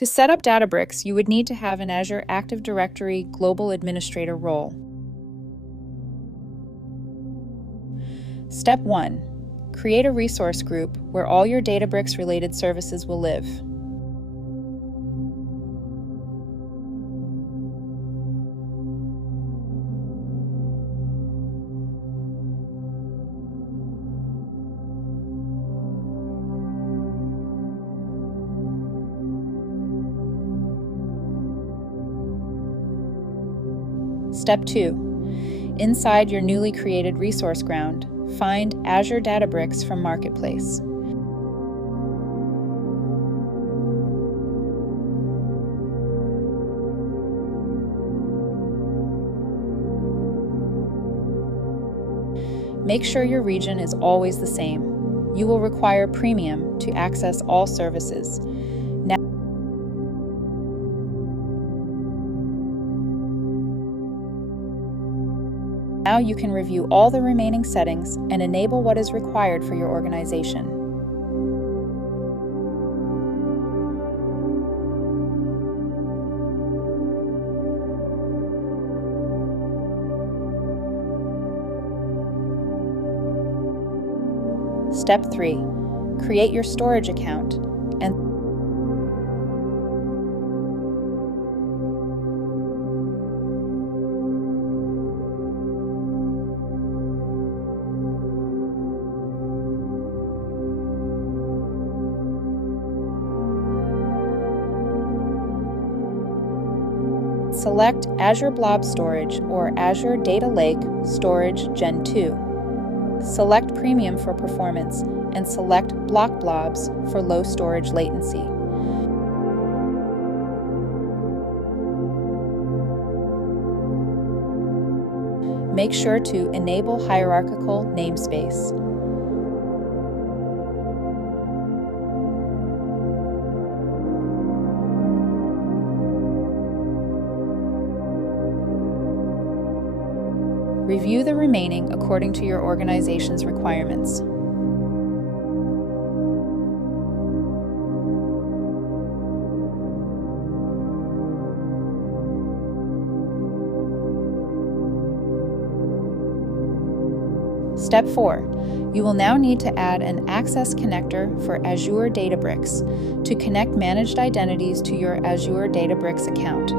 To set up Databricks, you would need to have an Azure Active Directory Global Administrator role. Step 1. Create a resource group where all your Databricks-related services will live. Step 2. Inside your newly created resource ground, find Azure Databricks from Marketplace. Make sure your region is always the same. You will require Premium to access all services. Now you can review all the remaining settings and enable what is required for your organization. Step 3. Create your storage account and select Azure Blob Storage or Azure Data Lake Storage Gen 2. Select Premium for performance and select Block Blobs for low storage latency. Make sure to enable hierarchical namespace. Review the remaining according to your organization's requirements. Step 4. You will now need to add an Access Connector for Azure Databricks to connect managed identities to your Azure Databricks account.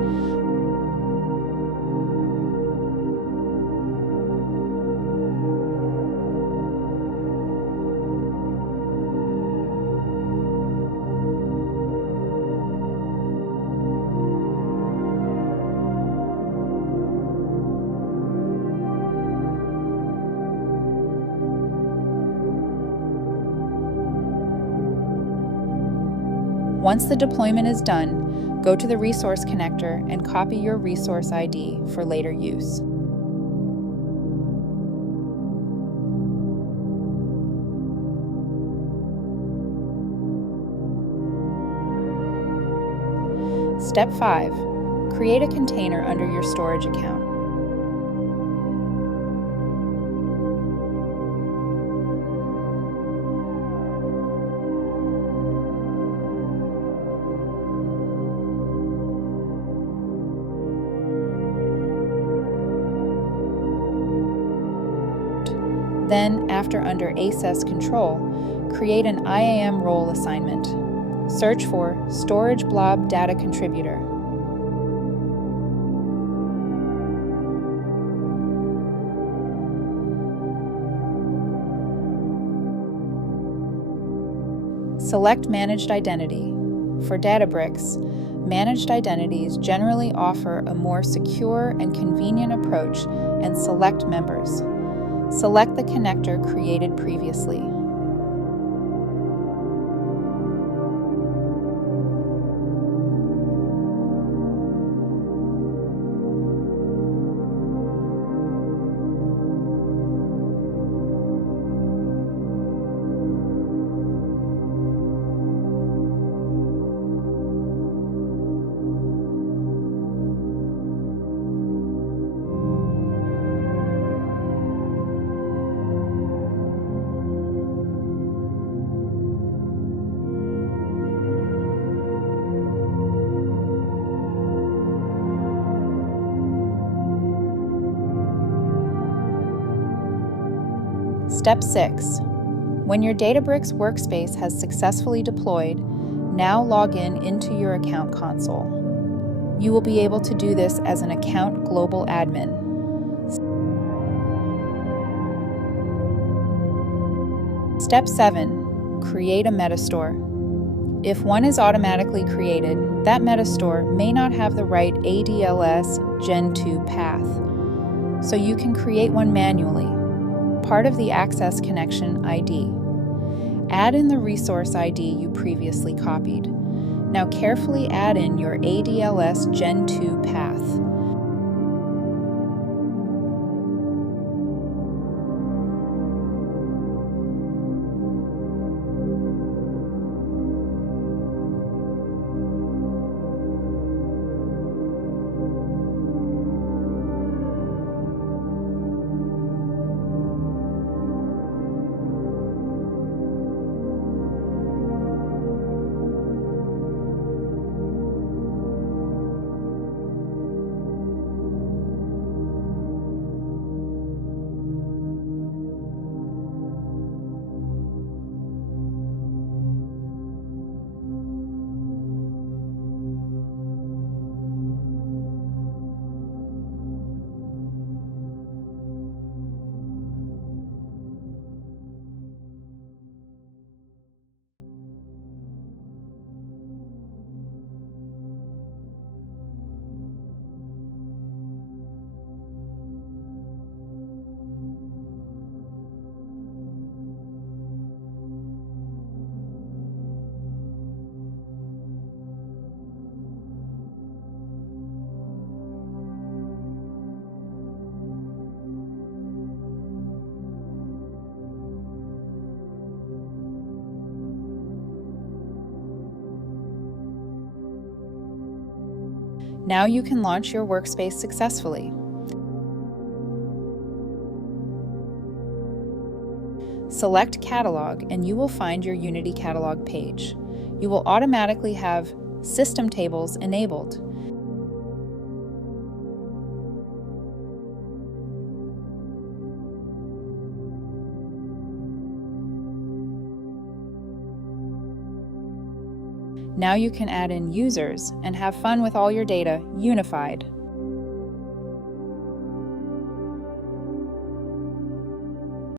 Once the deployment is done, go to the Resource Connector and copy your resource ID for later use. Step 5. Create a container under your storage account. Then, after under Access Control, create an IAM role assignment. Search for Storage Blob Data Contributor. Select Managed Identity. For Databricks, managed identities generally offer a more secure and convenient approach and select members. Select the connector created previously. Step 6. When your Databricks workspace has successfully deployed, now log into your account console. You will be able to do this as an account global admin. Step 7. Create a Metastore. If one is automatically created, that Metastore may not have the right ADLS Gen 2 path, so you can create one manually, part of the Access Connection ID. Add in the resource ID you previously copied. Now carefully add in your ADLS Gen 2 path. Now you can launch your workspace successfully. Select Catalog and you will find your Unity Catalog page. You will automatically have System Tables enabled. Now you can add in users and have fun with all your data unified.